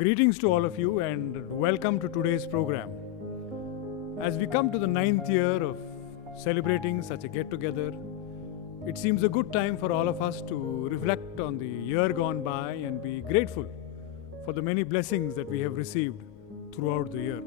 Greetings to all of you and welcome to today's program. As we come to the 9th year of celebrating such a get-together, it seems a good time for all of us to reflect on the year gone by and be grateful for the many blessings that we have received throughout the year.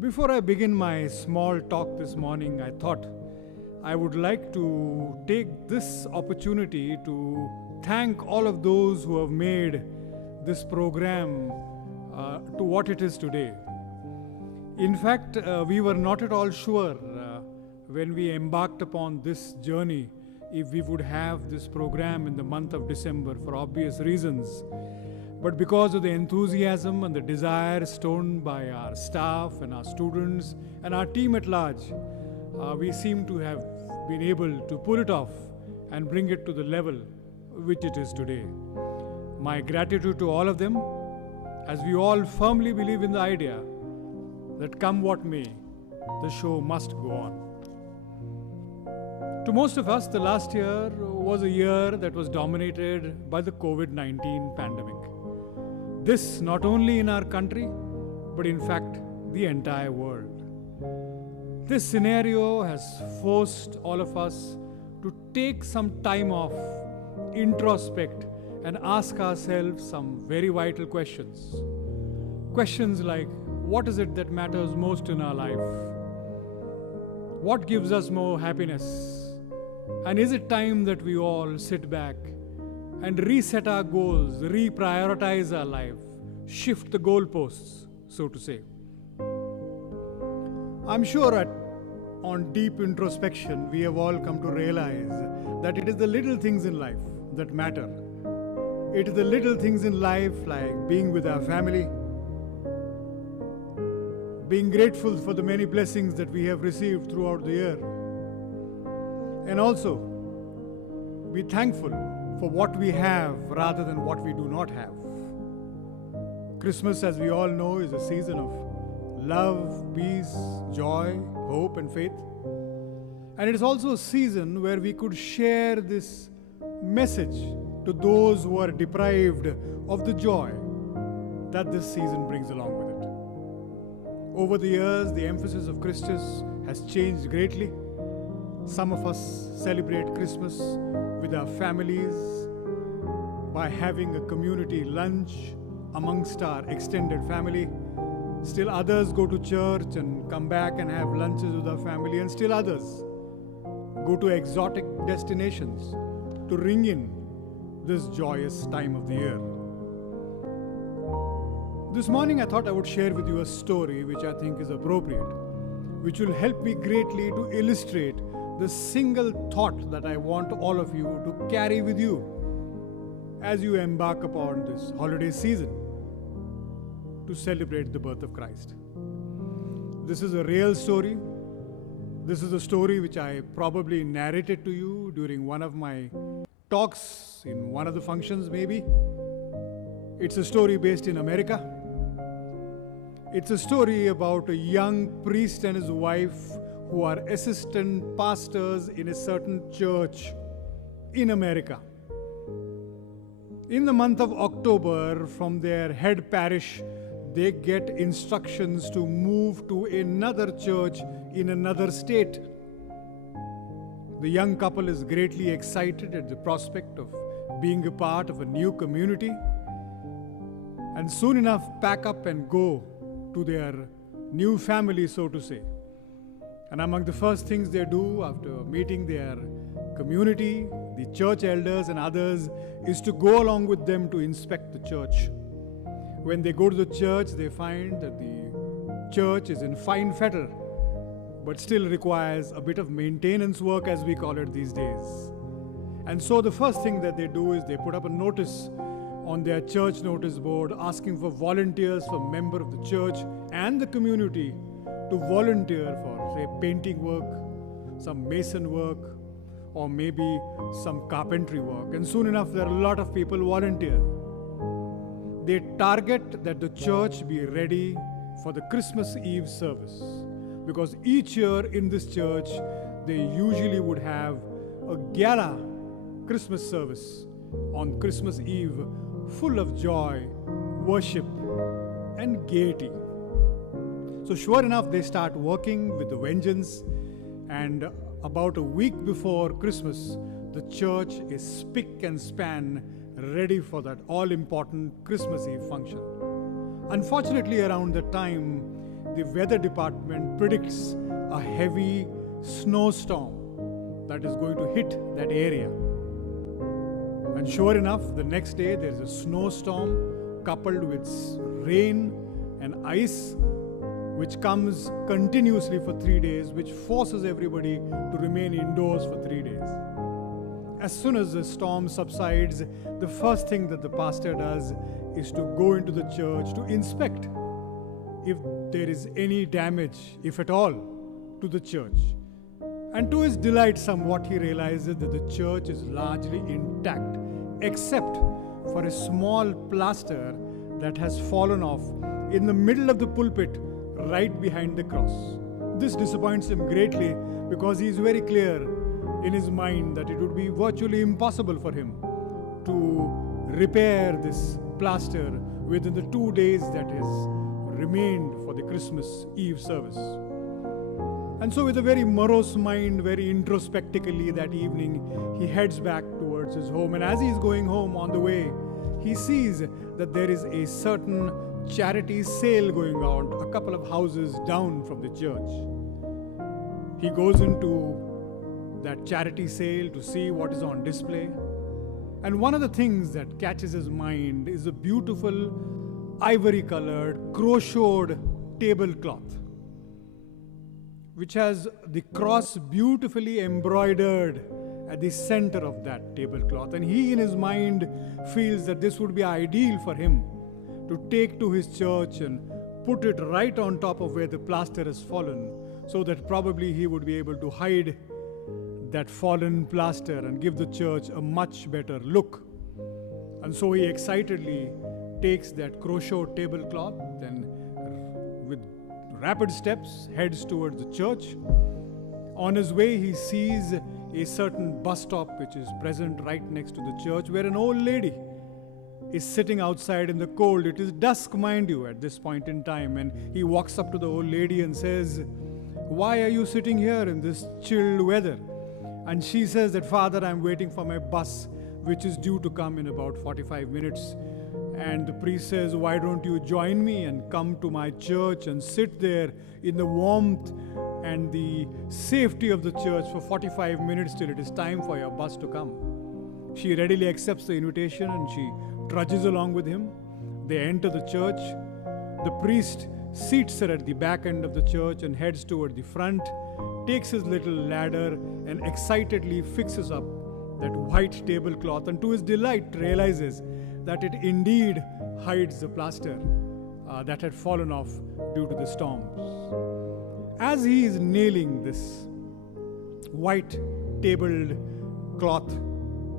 Before I begin my small talk this morning, I thought I would like to take this opportunity to thank all of those who have made this program to what it is today. In fact, we were not at all sure when we embarked upon this journey if we would have this program in the month of December for obvious reasons. But because of the enthusiasm and the desire shown by our staff and our students and our team at large, we seem to have been able to pull it off and bring it to the level which it is today. My gratitude to all of them, as we all firmly believe in the idea that come what may, the show must go on. To most of us, the last year was a year that was dominated by the COVID-19 pandemic. This not only in our country, but in fact, the entire world. This scenario has forced all of us to take some time off, introspect, and ask ourselves some very vital questions. Questions like, what is it that matters most in our life? What gives us more happiness? And is it time that we all sit back and reset our goals, reprioritize our life, shift the goalposts, so to say? I'm sure on deep introspection, we have all come to realize that it is the little things in life that matter. It is the little things in life like being with our family, being grateful for the many blessings that we have received throughout the year, and also be thankful for what we have rather than what we do not have. Christmas, as we all know, is a season of love, peace, joy, hope, and faith. And it is also a season where we could share this message to those who are deprived of the joy that this season brings along with it. Over the years, the emphasis of Christmas has changed greatly. Some of us celebrate Christmas with our families by having a community lunch amongst our extended family. Still others go to church and come back and have lunches with our family, and still others go to exotic destinations to ring in this joyous time of the year. This morning I thought I would share with you a story which I think is appropriate, which will help me greatly to illustrate the single thought that I want all of you to carry with you as you embark upon this holiday season to celebrate the birth of Christ. This is a real story. This is a story which I probably narrated to you during one of my talks in one of the functions maybe. It's a story based in America. It's a story about a young priest and his wife who are assistant pastors in a certain church in America. In the month of October, from their head parish, they get instructions to move to another church in another state. The young couple is greatly excited at the prospect of being a part of a new community, and soon enough pack up and go to their new family, so to say. And among the first things they do after meeting their community, the church elders and others, is to go along with them to inspect the church. When they go to the church, they find that the church is in fine fettle, but still requires a bit of maintenance work, as we call it these days. And so the first thing that they do is they put up a notice on their church notice board asking for volunteers for members of the church and the community to volunteer for, say, painting work, some mason work, or maybe some carpentry work. And soon enough, there are a lot of people volunteer. They target that the church be ready for the Christmas Eve service, because each year in this church, they usually would have a gala Christmas service on Christmas Eve, full of joy, worship, and gaiety. So sure enough, they start working with a vengeance, and about a week before Christmas, the church is spick and span ready for that all-important Christmas Eve function. Unfortunately, around the time, the weather department predicts a heavy snowstorm that is going to hit that area. And sure enough, the next day there is a snowstorm coupled with rain and ice, which comes continuously for 3 days, which forces everybody to remain indoors for 3 days. As soon as the storm subsides, the first thing that the pastor does is to go into the church to inspect if there is any damage, if at all, to the church. And to his delight, somewhat he realizes that the church is largely intact, except for a small plaster that has fallen off in the middle of the pulpit, right behind the cross. This disappoints him greatly because he is very clear in his mind that it would be virtually impossible for him to repair this plaster within the 2 days that has remained for the Christmas Eve service. And so with a very morose mind, very introspectively that evening, he heads back towards his home. And as he is going home, on the way, he sees that there is a certain charity sale going on a couple of houses down from the church. He goes into that charity sale to see what is on display. And one of the things that catches his mind is a beautiful ivory-colored, crocheted tablecloth, which has the cross beautifully embroidered at the center of that tablecloth. And he in his mind feels that this would be ideal for him to take to his church and put it right on top of where the plaster has fallen, so that probably he would be able to hide that fallen plaster and give the church a much better look. And so he excitedly takes that crocheted tablecloth and with rapid steps heads towards the church. On his way, he sees a certain bus stop which is present right next to the church, where an old lady is sitting outside in the cold. It is dusk, mind you, at this point in time, and he walks up to the old lady and says, "Why are you sitting here in this chilled weather?" And she says that, "Father, I'm waiting for my bus, which is due to come in about 45 minutes. And the priest says, "Why don't you join me and come to my church and sit there in the warmth and the safety of the church for 45 minutes till it is time for your bus to come?" She readily accepts the invitation and she trudges along with him. They enter the church. The priest seats her at the back end of the church and heads toward the front, takes his little ladder and excitedly fixes up that white tablecloth, and to his delight realizes that it indeed hides the plaster that had fallen off due to the storms. As he is nailing this white tabled cloth,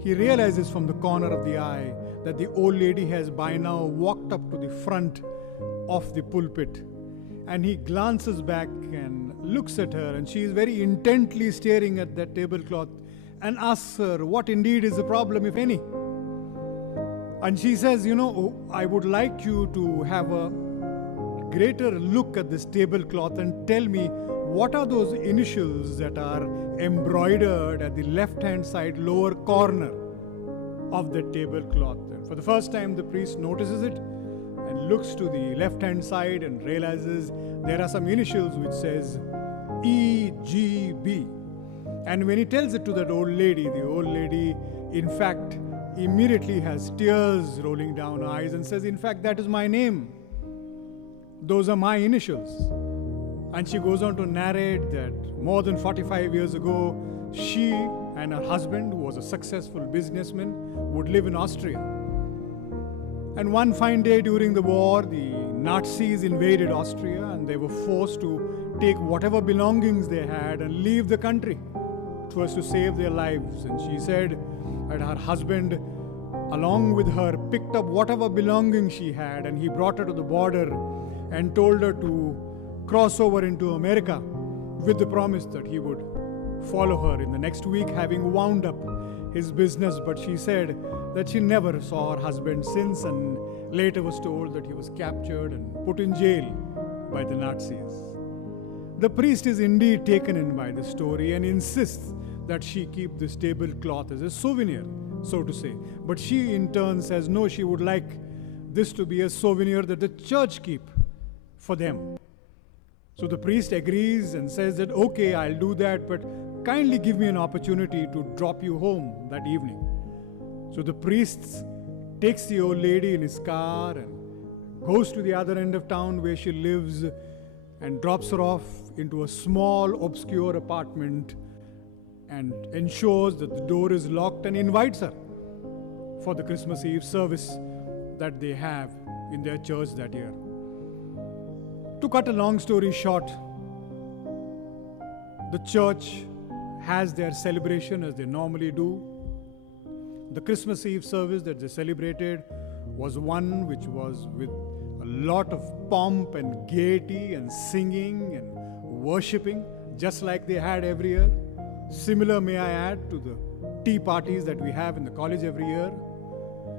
he realizes from the corner of the eye that the old lady has by now walked up to the front of the pulpit. And he glances back and looks at her, and she is very intently staring at that tablecloth and asks her what indeed is the problem, if any. And she says, "I would like you to have a greater look at this tablecloth and tell me what are those initials that are embroidered at the left-hand side lower corner of the tablecloth." And for the first time, the priest notices it and looks to the left-hand side and realizes there are some initials which says EGB. And when he tells it to that old lady, the old lady, in fact, immediately has tears rolling down her eyes and says, "In fact, that is my name. Those are my initials." And she goes on to narrate that more than 45 years ago, she and her husband, who was a successful businessman, would live in Austria. And one fine day during the war, the Nazis invaded Austria and they were forced to take whatever belongings they had and leave the country. It was to save their lives. And she said that her husband, along with her, picked up whatever belongings she had and he brought her to the border and told her to cross over into America with the promise that he would follow her in the next week, having wound up his business, but she said that she never saw her husband since, and later was told that he was captured and put in jail by the Nazis. The priest is indeed taken in by the story and insists that she keep this tablecloth as a souvenir, so to say. But she in turn says no, she would like this to be a souvenir that the church keep for them. So the priest agrees and says that okay, I'll do that, but kindly give me an opportunity to drop you home that evening. So the priest takes the old lady in his car and goes to the other end of town where she lives and drops her off into a small, obscure apartment and ensures that the door is locked and invites her for the Christmas Eve service that they have in their church that year. To cut a long story short, the church has their celebration as they normally do. The Christmas Eve service that they celebrated was one which was with a lot of pomp and gaiety and singing and worshipping, just like they had every year. Similar, may I add, to the tea parties that we have in the college every year.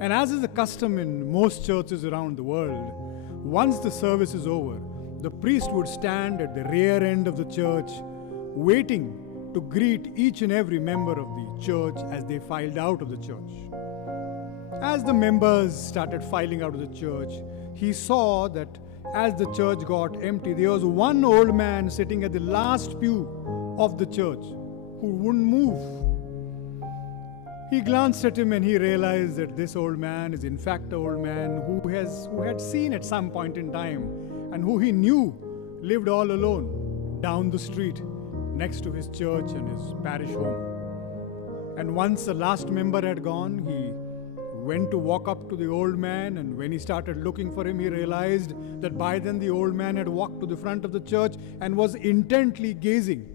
And as is the custom in most churches around the world, once the service is over, the priest would stand at the rear end of the church, waiting to greet each and every member of the church as they filed out of the church. As the members started filing out of the church, he saw that as the church got empty, there was one old man sitting at the last pew of the church who wouldn't move. He glanced at him and he realized that this old man is in fact an old man who had seen at some point in time and who he knew lived all alone down the street next to his church and his parish home. And once the last member had gone, he went to walk up to the old man, and when he started looking for him, he realized that by then the old man had walked to the front of the church and was intently gazing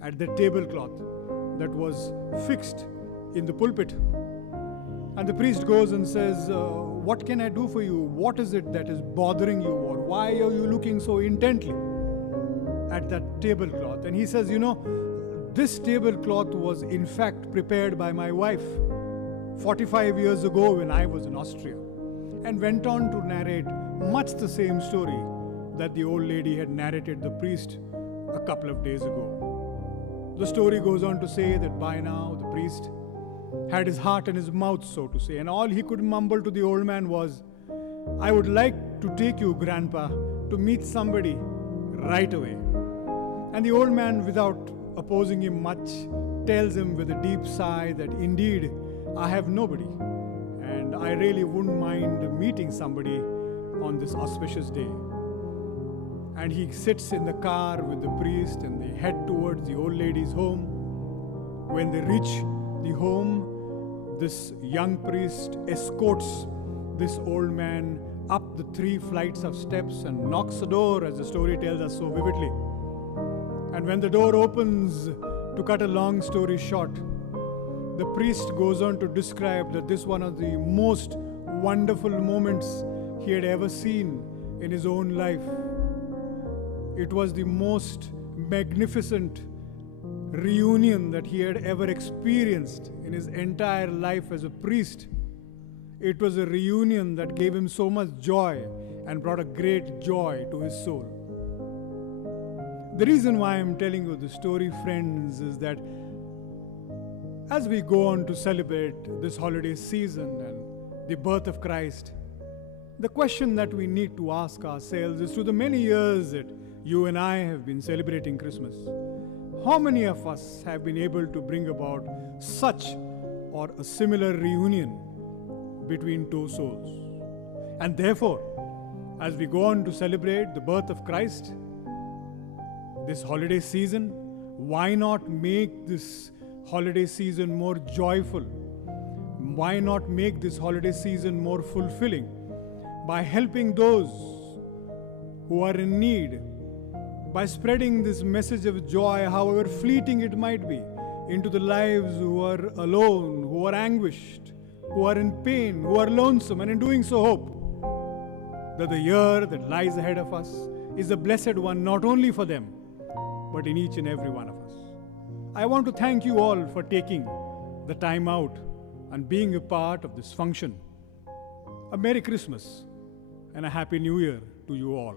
at the tablecloth that was fixed in the pulpit. And the priest goes and says, what can I do for you? What is it that is bothering you? Or why are you looking so intently at that tablecloth? And he says, this tablecloth was in fact prepared by my wife 45 years ago when I was in Austria, and went on to narrate much the same story that the old lady had narrated the priest a couple of days ago. The story goes on to say that by now the priest had his heart in his mouth, so to say, and all he could mumble to the old man was, I would like to take you, Grandpa, to meet somebody right away. And the old man, without opposing him much, tells him with a deep sigh that indeed I have nobody, and I really wouldn't mind meeting somebody on this auspicious day. And he sits in the car with the priest and they head towards the old lady's home. When they reach the home, this young priest escorts this old man up the 3 flights of steps and knocks the door, as the story tells us so vividly. And when the door opens, to cut a long story short, the priest goes on to describe that this is one of the most wonderful moments he had ever seen in his own life. It was the most magnificent reunion that he had ever experienced in his entire life as a priest. It was a reunion that gave him so much joy and brought a great joy to his soul. The reason why I'm telling you the story, friends, is that as we go on to celebrate this holiday season and the birth of Christ, the question that we need to ask ourselves is, through the many years that you and I have been celebrating Christmas, how many of us have been able to bring about such or a similar reunion between two souls? And therefore, as we go on to celebrate the birth of Christ this holiday season, why not make this holiday season more joyful? Why not make this holiday season more fulfilling by helping those who are in need, by spreading this message of joy, however fleeting it might be, into the lives who are alone, who are anguished, who are in pain, who are lonesome, and in doing so hope that the year that lies ahead of us is a blessed one, not only for them, but in each and every one of us. I want to thank you all for taking the time out and being a part of this function. A Merry Christmas and a Happy New Year to you all.